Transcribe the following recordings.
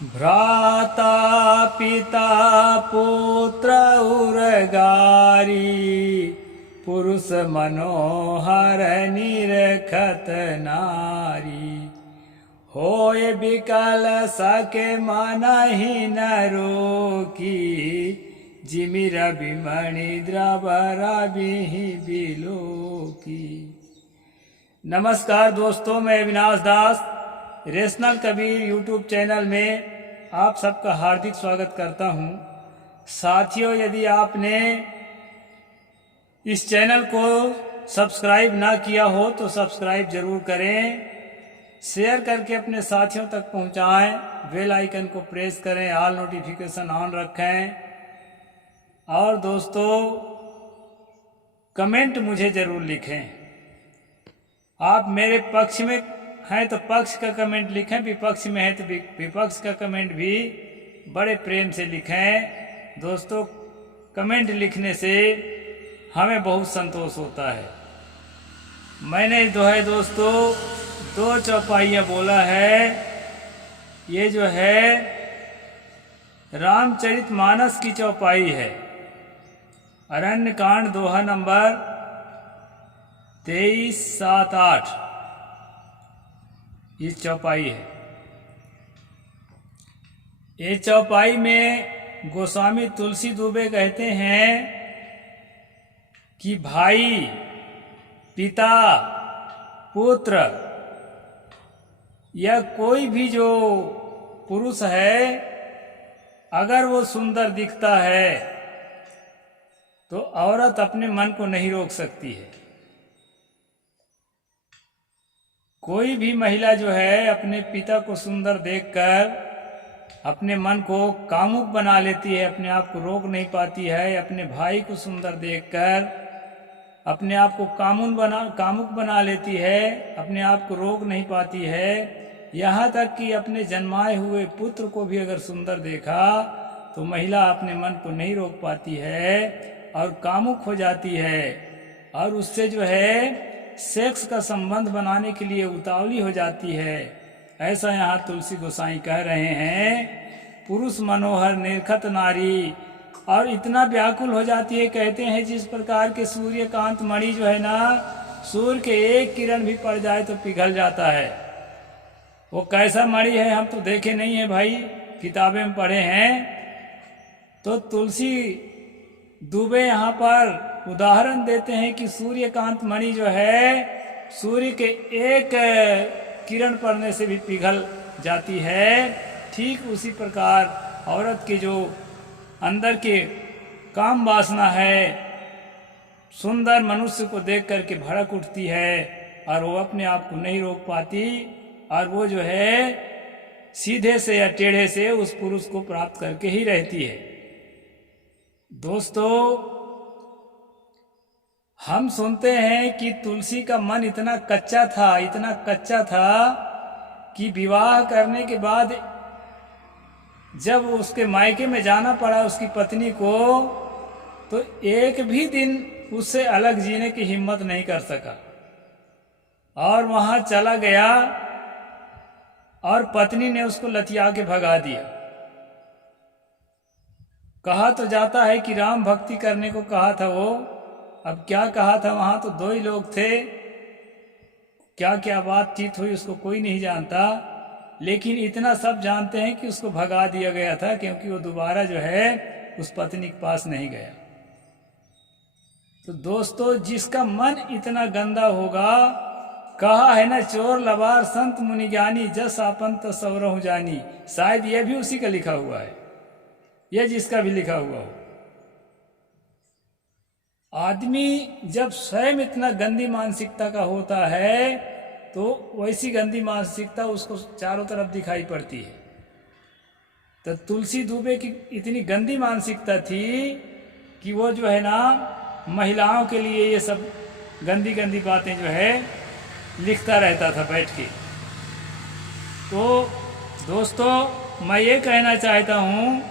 भ्राता पिता पुत्र उरगारी, पुरुष मनोहर निरखत नारी। होय बिकल सके मनहि न रोकी, जिमि रविमणि द्रव रवि बिलोकी। नमस्कार दोस्तों, मैं अविनाश दास रेशनल कबीर यूट्यूब चैनल में आप सबका हार्दिक स्वागत करता हूं। साथियों, यदि आपने इस चैनल को सब्सक्राइब ना किया हो तो सब्सक्राइब जरूर करें, शेयर करके अपने साथियों तक पहुंचाएं, बेल आइकन को प्रेस करें, ऑल नोटिफिकेशन ऑन रखें और दोस्तों कमेंट मुझे जरूर लिखें। आप मेरे पक्ष में हैं तो पक्ष का कमेंट लिखें, विपक्ष में है तो विपक्ष का कमेंट भी बड़े प्रेम से लिखें। दोस्तों, कमेंट लिखने से हमें बहुत संतोष होता है। मैंने जो है दोस्तों 2 चौपाइयाँ बोला है। ये जो है रामचरितमानस की चौपाई है, अरण्य कांड दोहा नंबर 23, 7, 8 ये चौपाई है। ये चौपाई में गोस्वामी तुलसी दुबे कहते हैं कि भाई, पिता, पुत्र या कोई भी जो पुरुष है, अगर वो सुंदर दिखता है तो औरत अपने मन को नहीं रोक सकती है। कोई भी महिला जो है अपने पिता को सुंदर देखकर अपने मन को कामुक बना लेती है, अपने आप को रोक नहीं पाती है। अपने भाई को सुंदर देखकर अपने आप को कामुक बना लेती है, अपने आप को रोक नहीं पाती है। यहाँ तक कि अपने जन्माए हुए पुत्र को भी अगर सुंदर देखा तो महिला अपने मन को नहीं रोक पाती है और कामुक हो जाती है और उससे जो है सेक्स का संबंध बनाने के लिए उतावली हो जाती है। ऐसा यहाँ तुलसी गोसाई कह रहे हैं। पुरुष मनोहर निरखत नारी, और इतना व्याकुल हो जाती है, कहते हैं जिस प्रकार के सूर्यकांत मणि जो है ना, सूर्य के एक किरण भी पड़ जाए तो पिघल जाता है। वो कैसा मणि है हम तो देखे नहीं है भाई, किताबें में पढ़े हैं। तो तुलसी दुबे यहाँ पर उदाहरण देते हैं कि सूर्यकांत मणि जो है सूर्य के एक किरण पड़ने से भी पिघल जाती है। ठीक उसी प्रकार औरत के जो अंदर के काम वासना है, सुंदर मनुष्य को देख करके भड़क उठती है और वो अपने आप को नहीं रोक पाती और वो जो है सीधे से या टेढ़े से उस पुरुष को प्राप्त करके ही रहती है। दोस्तों, हम सुनते हैं कि तुलसी का मन इतना कच्चा था कि विवाह करने के बाद जब उसके मायके में जाना पड़ा उसकी पत्नी को, तो एक भी दिन उससे अलग जीने की हिम्मत नहीं कर सका और वहां चला गया और पत्नी ने उसको लतिया के भगा दिया। कहा तो जाता है कि राम भक्ति करने को कहा था वो, अब क्या कहा था, वहां तो 2 ही लोग थे, क्या क्या बातचीत हुई उसको कोई नहीं जानता, लेकिन इतना सब जानते हैं कि उसको भगा दिया गया था क्योंकि वो दोबारा जो है उस पत्नी के पास नहीं गया। तो दोस्तों, जिसका मन इतना गंदा होगा, कहा है ना, चोर लबार संत मुनि ज्ञानी, जस आपन तो सवरहु जानी। शायद यह भी उसी का लिखा हुआ है, यह जिसका भी लिखा हुआ हो। आदमी जब स्वयं इतना गंदी मानसिकता का होता है तो वैसी गंदी मानसिकता उसको चारों तरफ दिखाई पड़ती है। तो तुलसी दुबे की इतनी गंदी मानसिकता थी कि वो जो है ना महिलाओं के लिए ये सब गंदी गंदी बातें जो है लिखता रहता था बैठ के। तो दोस्तों, मैं ये कहना चाहता हूँ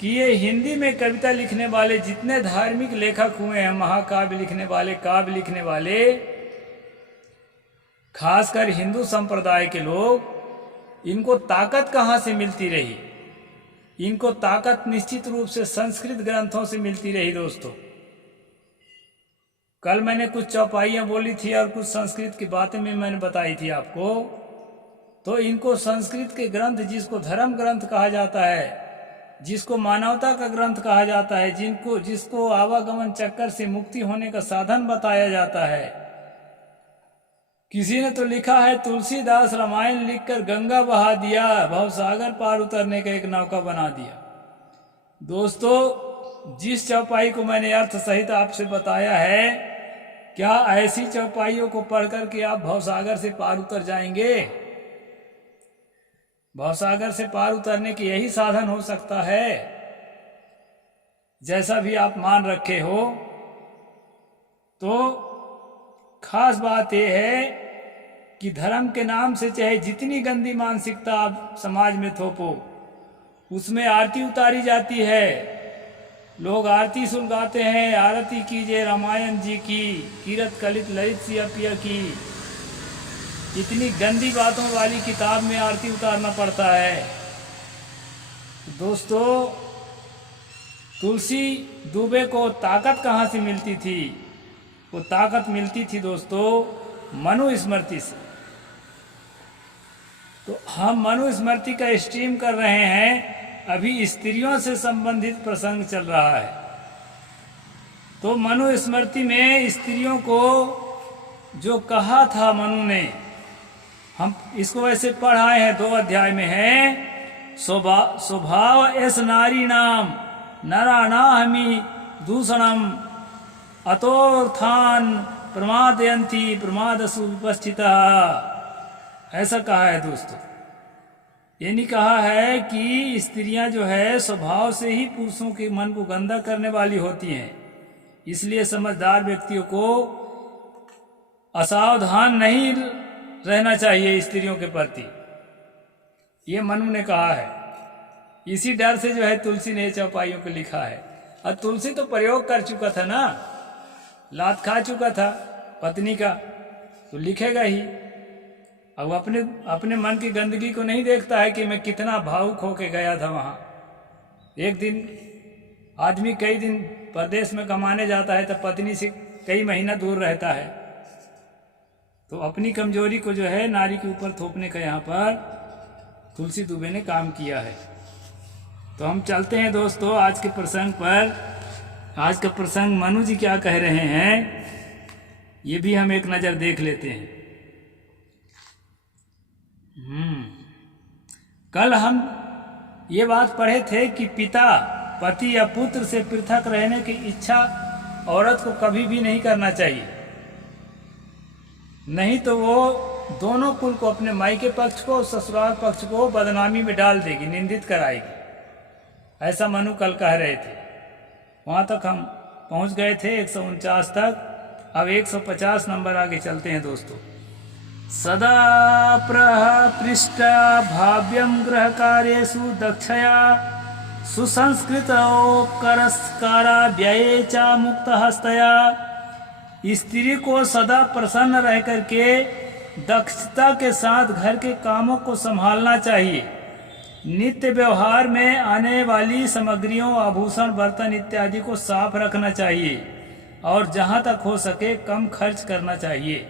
कि ये हिंदी में कविता लिखने वाले जितने धार्मिक लेखक हुए हैं, महाकाव्य लिखने वाले, काव्य लिखने वाले, खासकर हिंदू संप्रदाय के लोग, इनको ताकत कहाँ से मिलती रही? इनको ताकत निश्चित रूप से संस्कृत ग्रंथों से मिलती रही दोस्तों। कल मैंने कुछ चौपाइयाँ बोली थी और कुछ संस्कृत की बातें में मैंने बताई थी आपको। तो इनको संस्कृत के ग्रंथ, जिसको धर्म ग्रंथ कहा जाता है, जिसको मानवता का ग्रंथ कहा जाता है, जिसको आवागमन चक्कर से मुक्ति होने का साधन बताया जाता है। किसी ने तो लिखा है, तुलसीदास रामायण लिखकर गंगा बहा दिया, भवसागर पार उतरने का एक नौका बना दिया। दोस्तों, जिस चौपाई को मैंने अर्थ सहित आपसे बताया है, क्या ऐसी चौपाइयों को पढ़कर के आप भवसागर से पार उतर जाएंगे? भवसागर से पार उतरने की यही साधन हो सकता है। जैसा भी आप मान रखे हो, तो खास बात यह है कि धर्म के नाम से चाहे जितनी गंदी मानसिकता आप समाज में थोपो, उसमें आरती उतारी जाती है। लोग आरती सुलगाते हैं, आरती कीजिए रामायण जी की, कीरत कलित ललित सिया पिया की। इतनी गंदी बातों वाली किताब में आरती उतारना पड़ता है। दोस्तों, तुलसी दुबे को ताकत कहाँ से मिलती थी? वो ताकत मिलती थी दोस्तों मनुस्मृति से। तो हम मनुस्मृति का स्ट्रीम कर रहे हैं। अभी स्त्रियों से संबंधित प्रसंग चल रहा है। तो मनुस्मृति में स्त्रियों को जो कहा था मनु ने, हम इसको ऐसे पढ़ाए हैं, 2 अध्याय में है। स्वभाव एस नारी नाम नराणाहमि दूषणम अतोर्थान प्रमादयंती प्रमादसु विपस्थिता। ऐसा कहा है दोस्तों। ये नहीं कहा है कि स्त्रियां जो है स्वभाव से ही पुरुषों के मन को गंदा करने वाली होती हैं, इसलिए समझदार व्यक्तियों को असावधान नहीं रहना चाहिए स्त्रियों के प्रति। ये मनु ने कहा है। इसी डर से जो है तुलसी ने चौपाइयों को लिखा है। और तुलसी तो प्रयोग कर चुका था ना, लात खा चुका था पत्नी का, तो लिखेगा ही। अब अपने मन की गंदगी को नहीं देखता है कि मैं कितना भावुक होके गया था वहाँ। एक दिन आदमी कई दिन परदेश में कमाने जाता है, तब पत्नी से कई महीना दूर रहता है। तो अपनी कमजोरी को जो है नारी के ऊपर थोपने का यहाँ पर तुलसी दुबे ने काम किया है। तो हम चलते हैं दोस्तों आज के प्रसंग पर। आज का प्रसंग मनु जी क्या कह रहे हैं, ये भी हम एक नज़र देख लेते हैं। कल हम ये बात पढ़े थे कि पिता पति या पुत्र से पृथक रहने की इच्छा औरत को कभी भी नहीं करना चाहिए, नहीं तो वो दोनों कुल को, अपने मायके पक्ष को, ससुराल पक्ष को बदनामी में डाल देगी, निंदित कराएगी। ऐसा मनु कल कह रहे थे। वहाँ तक हम पहुँच गए थे 149 तक। अब 150 नंबर आगे चलते हैं दोस्तों। सदा पृष्ठा भाव्यम गृह कार्येषु दक्षया सुसंस्कृतोपकरस्कारा व्यये च मुक्त हस्तया। स्त्री को सदा प्रसन्न रह करके दक्षता के साथ घर के कामों को संभालना चाहिए। नित्य व्यवहार में आने वाली सामग्रियों, आभूषण, बर्तन इत्यादि को साफ रखना चाहिए और जहाँ तक हो सके कम खर्च करना चाहिए।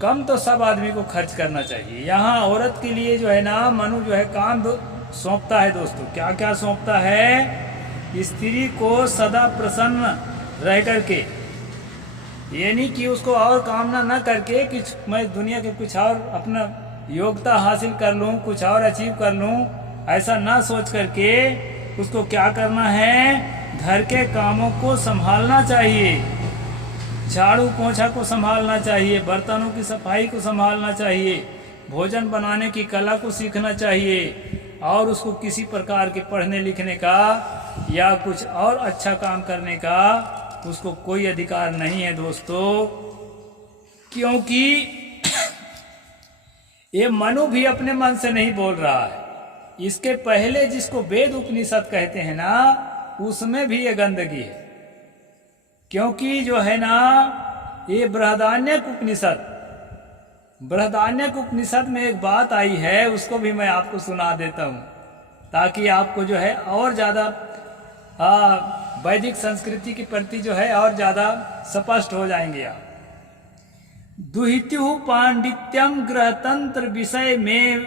कम तो सब आदमी को खर्च करना चाहिए। यहाँ औरत के लिए जो है ना मनु जो है काम सौंपता है दोस्तों। क्या क्या सौंपता है? स्त्री को सदा प्रसन्न रह करके, ये नहीं कि उसको और कामना न करके कि मैं दुनिया के कुछ और अपना योग्यता हासिल कर लूँ, कुछ और अचीव कर लूँ, ऐसा ना सोच करके उसको क्या करना है, घर के कामों को संभालना चाहिए। झाड़ू पोंछा को संभालना चाहिए, बर्तनों की सफाई को संभालना चाहिए, भोजन बनाने की कला को सीखना चाहिए और उसको किसी प्रकार के पढ़ने लिखने का या कुछ और अच्छा काम करने का उसको कोई अधिकार नहीं है दोस्तों। क्योंकि ये मनु भी अपने मन से नहीं बोल रहा है। इसके पहले जिसको वेद उपनिषद कहते हैं ना, उसमें भी ये गंदगी है। क्योंकि जो है ना ये बृहदारण्यक उपनिषद, बृहदारण्यक उपनिषद में एक बात आई है, उसको भी मैं आपको सुना देता हूँ, ताकि आपको जो है और ज़्यादा वैदिक संस्कृति के प्रति जो है और ज़्यादा स्पष्ट हो जाएंगे आप। दुहित्यु पांडित्यम ग्रहतंत्र विषय में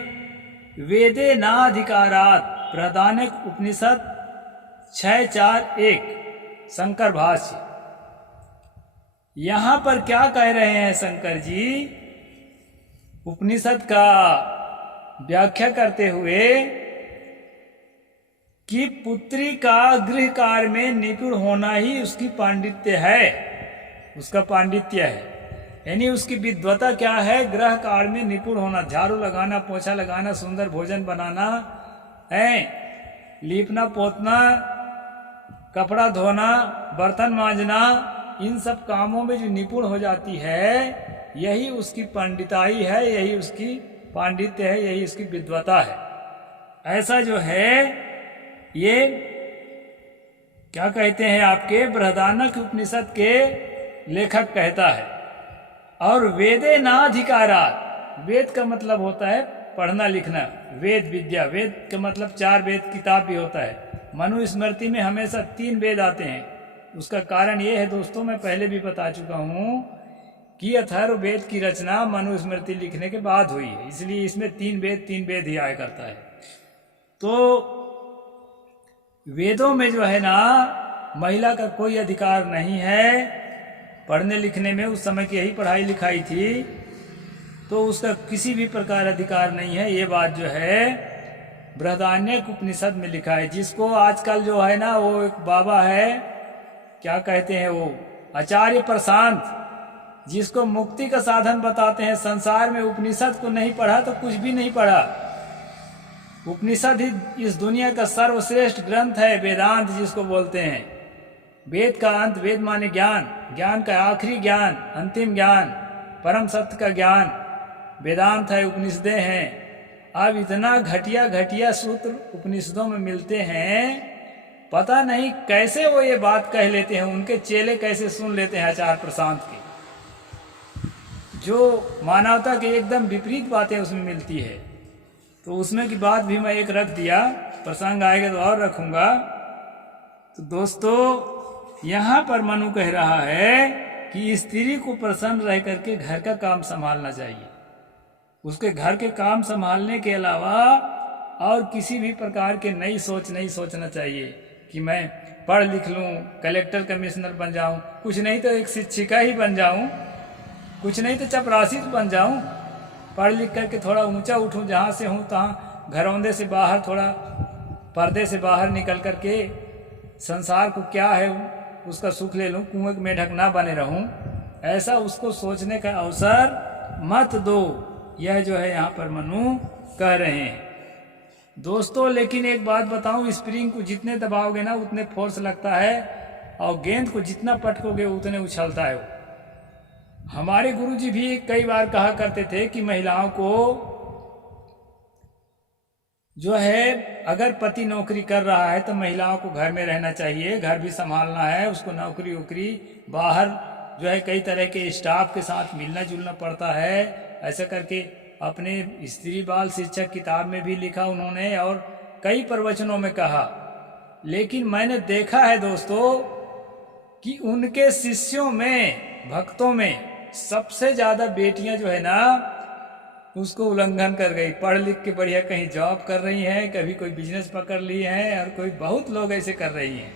वेदे नाधिकारात, बृहदारण्यक उपनिषद 6.4.1 शंकर भाष्य। यहां पर क्या कह रहे हैं शंकर जी उपनिषद का व्याख्या करते हुए कि पुत्री का गृह कार्य में निपुण होना ही उसकी पांडित्य है, उसका पांडित्य है। यानी उसकी विद्वता क्या है? गृह कार्य में निपुण होना, झाड़ू लगाना, पोछा लगाना, सुंदर भोजन बनाना है, लीपना पोतना, कपड़ा धोना, बर्तन मांजना, इन सब कामों में जो निपुण हो जाती है, यही उसकी पंडिताई है, यही उसकी पांडित्य है, यही उसकी विद्वता है। ऐसा जो है ये क्या कहते हैं आपके बृहदारण्यक उपनिषद के लेखक कहता है। और वेदे नाधिकारात, वेद का मतलब होता है पढ़ना लिखना, वेद विद्या, वेद का मतलब 4 वेद किताब भी होता है। मनुस्मृति में हमेशा 3 वेद आते हैं। उसका कारण ये है दोस्तों, मैं पहले भी बता चुका हूँ कि अथर्ववेद की रचना मनुस्मृति लिखने के बाद हुई है, इसलिए इसमें 3 वेद ही आया करता है। तो वेदों में जो है ना महिला का कोई अधिकार नहीं है पढ़ने लिखने में। उस समय की यही पढ़ाई लिखाई थी, तो उसका किसी भी प्रकार अधिकार नहीं है। ये बात जो है बृहदारण्यक उपनिषद में लिखा है, जिसको आजकल जो है ना वो एक बाबा है, क्या कहते हैं वो, आचार्य प्रशांत, जिसको मुक्ति का साधन बताते हैं। संसार में उपनिषद को नहीं पढ़ा तो कुछ भी नहीं पढ़ा। उपनिषद ही इस दुनिया का सर्वश्रेष्ठ ग्रंथ है, वेदांत जिसको बोलते हैं। वेद का अंत, वेद माने ज्ञान, ज्ञान का आखिरी ज्ञान, अंतिम ज्ञान, परम सत्य का ज्ञान वेदांत है, उपनिषदें हैं। अब इतना घटिया घटिया सूत्र उपनिषदों में मिलते हैं, पता नहीं कैसे वो ये बात कह लेते हैं, उनके चेले कैसे सुन लेते हैं आचार्य प्रशांत के, जो मानवता के एकदम विपरीत बातें उसमें मिलती है। तो उसमें की बात भी मैं एक रख दिया, प्रसंग आएगा तो और रखूंगा। तो दोस्तों यहाँ पर मनु कह रहा है कि स्त्री को प्रसन्न रह करके घर का काम संभालना चाहिए। उसके घर के काम संभालने के अलावा और किसी भी प्रकार के नई सोच नहीं सोचना चाहिए कि मैं पढ़ लिख लूँ, कलेक्टर कमिश्नर बन जाऊँ, कुछ नहीं तो एक शिक्षिका ही बन जाऊँ, कुछ नहीं तो चपरासी बन जाऊँ, पढ़ लिख करके थोड़ा ऊंचा उठूँ, जहाँ से हूँ तहाँ घरौंदे से बाहर, थोड़ा पर्दे से बाहर निकल करके संसार को क्या है उसका सुख ले लूँ, कुएं में ढकना बने रहूँ। ऐसा उसको सोचने का अवसर मत दो, यह जो है यहाँ पर मनु कह रहे हैं दोस्तों। लेकिन एक बात बताऊं, स्प्रिंग को जितने दबाओगे ना उतने फोर्स लगता है, और गेंद को जितना पटकोगे उतने उछलता है वो। हमारे गुरुजी भी कई बार कहा करते थे कि महिलाओं को जो है अगर पति नौकरी कर रहा है तो महिलाओं को घर में रहना चाहिए, घर भी संभालना है, उसको नौकरी वोकरी बाहर जो है कई तरह के स्टाफ के साथ मिलना जुलना पड़ता है। ऐसा करके अपने स्त्री बाल शिक्षक किताब में भी लिखा उन्होंने, और कई प्रवचनों में कहा। लेकिन मैंने देखा है दोस्तों कि उनके शिष्यों में, भक्तों में सबसे ज्यादा बेटियां जो है ना उसको उल्लंघन कर गई। पढ़ लिख के बढ़िया कहीं जॉब कर रही हैं, कभी कोई बिजनेस पकड़ ली है, और कोई बहुत लोग ऐसे कर रही हैं।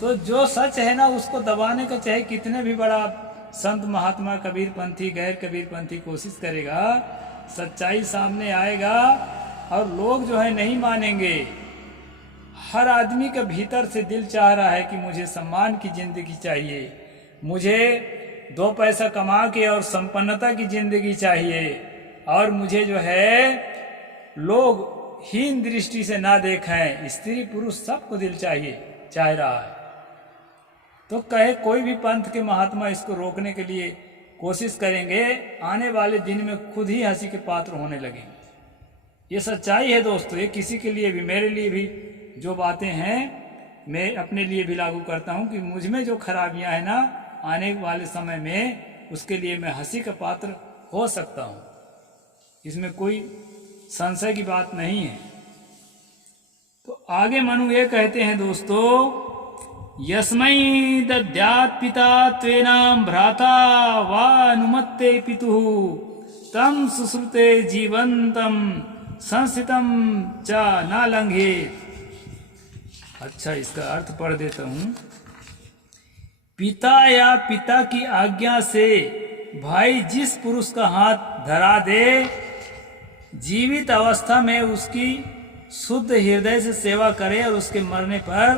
तो जो सच है ना उसको दबाने का चाहे कितने भी बड़ा संत महात्मा कबीरपंथी गैर कबीरपंथी कोशिश करेगा, सच्चाई सामने आएगा और लोग जो है नहीं मानेंगे। हर आदमी के भीतर से दिल चाह रहा है कि मुझे सम्मान की जिंदगी चाहिए, मुझे 2 पैसा कमा के और संपन्नता की जिंदगी चाहिए, और मुझे जो है लोग हीन दृष्टि से ना देखें। स्त्री पुरुष सबको दिल चाह रहा है। तो कहे कोई भी पंथ के महात्मा इसको रोकने के लिए कोशिश करेंगे, आने वाले दिन में खुद ही हंसी के पात्र होने लगेंगे। ये सच्चाई है दोस्तों, ये किसी के लिए भी, मेरे लिए भी जो बातें हैं मैं अपने लिए भी लागू करता हूँ कि मुझ में जो खराबियां हैं ना आने वाले समय में उसके लिए मैं हंसी का पात्र हो सकता हूँ, इसमें कोई संशय की बात नहीं है। तो आगे मनु ये कहते हैं दोस्तों, यस्मै दद्यात् पिता त्वेनां भ्राता वा अनुमत्ते पितुः तम सुश्रुते जीवंतम संस्थितम च न लंघेत। अच्छा, इसका अर्थ पढ़ देता हूँ। पिता या पिता की आज्ञा से भाई जिस पुरुष का हाथ धरा दे, जीवित अवस्था में उसकी शुद्ध हृदय से सेवा करे और उसके मरने पर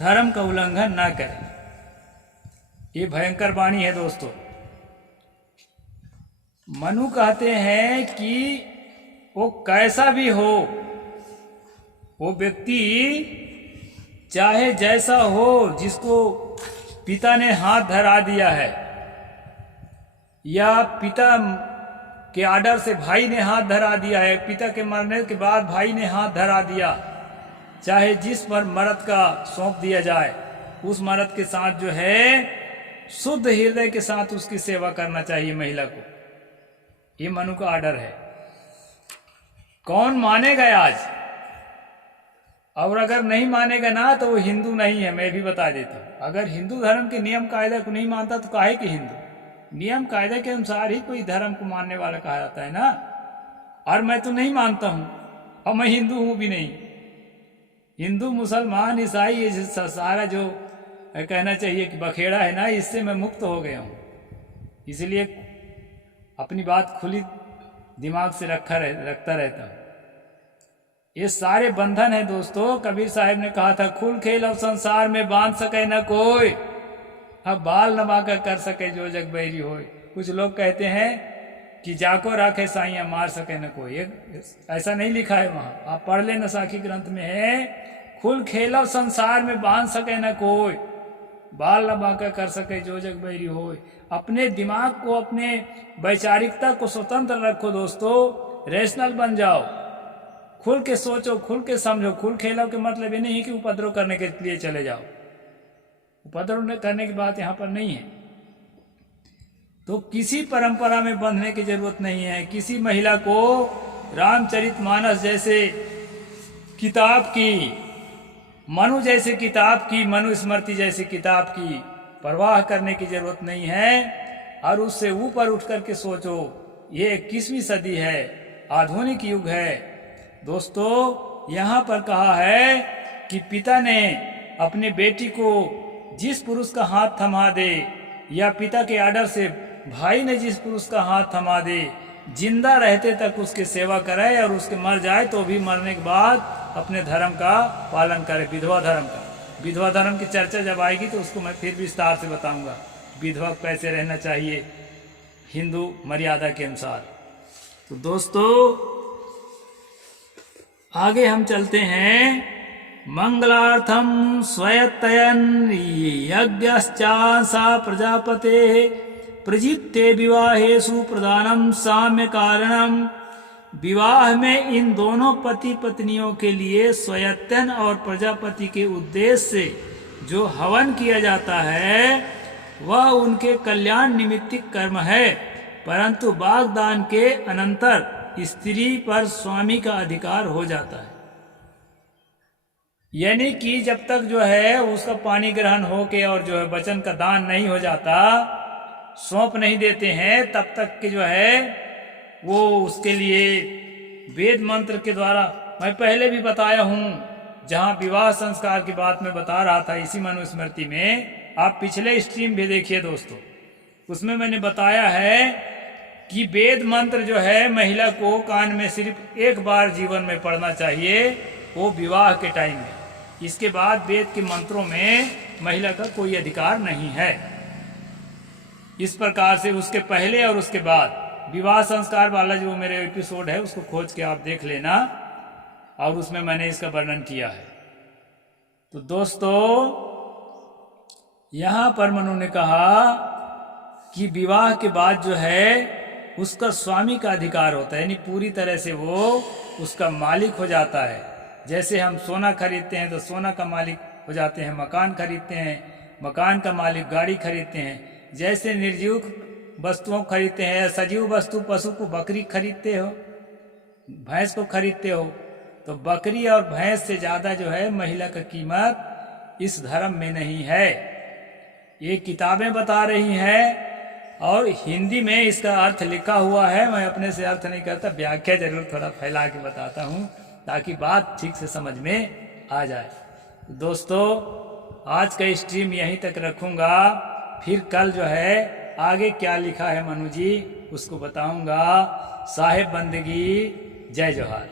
धर्म का उल्लंघन ना करे। ये भयंकर वाणी है दोस्तों। मनु कहते हैं कि वो कैसा भी हो, वो व्यक्ति चाहे जैसा हो, जिसको पिता ने हाथ धरा दिया है या पिता के आर्डर से भाई ने हाथ धरा दिया है, पिता के मरने के बाद भाई ने हाथ धरा दिया, चाहे जिस पर मर्द का सौंप दिया जाए, उस मर्द के साथ जो है शुद्ध हृदय के साथ उसकी सेवा करना चाहिए महिला को। ये मनु का आर्डर है। कौन मानेगा आज? और अगर नहीं मानेगा ना तो वो हिंदू नहीं है, मैं भी बता देता हूँ। अगर हिंदू धर्म के नियम कायदा को नहीं मानता तो काहे कि हिंदू? नियम कायदे के अनुसार ही कोई धर्म को मानने वाला कहा जाता है ना। और मैं तो नहीं मानता हूँ, और मैं हिंदू हूँ भी नहीं। हिंदू मुसलमान ईसाई ये सारा जो कहना चाहिए कि बखेड़ा है ना, इससे मैं मुक्त हो गया हूँ। इसलिए अपनी बात खुली दिमाग से रखता रहता हूँ। ये सारे बंधन है दोस्तों। कबीर साहब ने कहा था, खुल खेल अब संसार में बांध सके न कोई, अब बाल नवा कर सके जो जग बैरी होए। कुछ लोग कहते हैं कि जाको राखे साइया मार सके न कोई। ऐसा नहीं लिखा है वहां, आप पढ़ लेना, साखी ग्रंथ में है, खुल खेल अब संसार में बांध सके न कोई, बाल नवा कर सके जो जग बैरी होए। अपने दिमाग को, अपने वैचारिकता को स्वतंत्र रखो दोस्तों, रेशनल बन जाओ, खुल के सोचो, खुल के समझो। खुल खेलो के मतलब ये नहीं कि उपद्रव करने के लिए चले जाओ, उपद्रव करने की बात यहाँ पर नहीं है। तो किसी परंपरा में बंधने की जरूरत नहीं है। किसी महिला को रामचरितमानस जैसे किताब की, मनु जैसे किताब की, मनुस्मृति जैसी किताब की परवाह करने की जरूरत नहीं है। और उससे ऊपर उठ करके सोचो, ये 21वीं सदी है, आधुनिक युग है दोस्तों। यहाँ पर कहा है कि पिता ने अपने बेटी को जिस पुरुष का हाथ थमा दे, या पिता के आर्डर से भाई ने जिस पुरुष का हाथ थमा दे, जिंदा रहते तक उसकी सेवा करे, और उसके मर जाए तो भी मरने के बाद अपने धर्म का पालन करे, विधवा धर्म का। विधवा धर्म की चर्चा जब आएगी तो उसको मैं फिर विस्तार से बताऊंगा, विधवा कैसे रहना चाहिए हिंदू मर्यादा के अनुसार। तो दोस्तों आगे हम चलते हैं। मंगलार्थम स्वयतयन यज्ञश्चासा प्रजापते प्रजित्ते विवाहेषु प्रधानम साम्य कारणम। विवाह में इन दोनों पति पत्नियों के लिए स्वयतन और प्रजापति के उद्देश्य से जो हवन किया जाता है वह उनके कल्याण निमित्तिक कर्म है, परंतु वाग्दान के अनंतर स्त्री पर स्वामी का अधिकार हो जाता है। यानी कि जब तक जो है उसका पानी ग्रहण होके और जो है वचन का दान नहीं हो जाता, सौंप नहीं देते हैं, तब तक के जो है वो उसके लिए वेद मंत्र के द्वारा, मैं पहले भी बताया हूँ, जहाँ विवाह संस्कार की बात मैं बता रहा था इसी मनुस्मृति में, आप पिछले स्ट्रीम भी देखिए दोस्तों, उसमें मैंने बताया है कि वेद मंत्र जो है महिला को कान में सिर्फ एक बार जीवन में पढ़ना चाहिए, वो विवाह के टाइम में। इसके बाद वेद के मंत्रों में महिला का कोई अधिकार नहीं है। इस प्रकार से उसके पहले और उसके बाद विवाह संस्कार वाला जो मेरे एपिसोड है उसको खोज के आप देख लेना, और उसमें मैंने इसका वर्णन किया है। तो दोस्तों यहाँ पर मनु ने कहा कि विवाह के बाद जो है उसका स्वामी का अधिकार होता है, यानी पूरी तरह से वो उसका मालिक हो जाता है। जैसे हम सोना खरीदते हैं तो सोना का मालिक हो जाते हैं, मकान खरीदते हैं मकान का मालिक, गाड़ी खरीदते हैं। जैसे निर्जीव वस्तुओं को खरीदते हैं, सजीव वस्तु पशु को बकरी खरीदते हो, भैंस को खरीदते हो, तो बकरी और भैंस से ज्यादा जो है महिला का कीमत इस धर्म में नहीं है। ये किताबें बता रही हैं और हिंदी में इसका अर्थ लिखा हुआ है। मैं अपने से अर्थ नहीं करता, व्याख्या जरूर थोड़ा फैला के बताता हूँ ताकि बात ठीक से समझ में आ जाए। दोस्तों, आज का स्ट्रीम यहीं तक रखूंगा, फिर कल जो है आगे क्या लिखा है मनु जी उसको बताऊंगा। साहेब बंदगी, जय जोहार।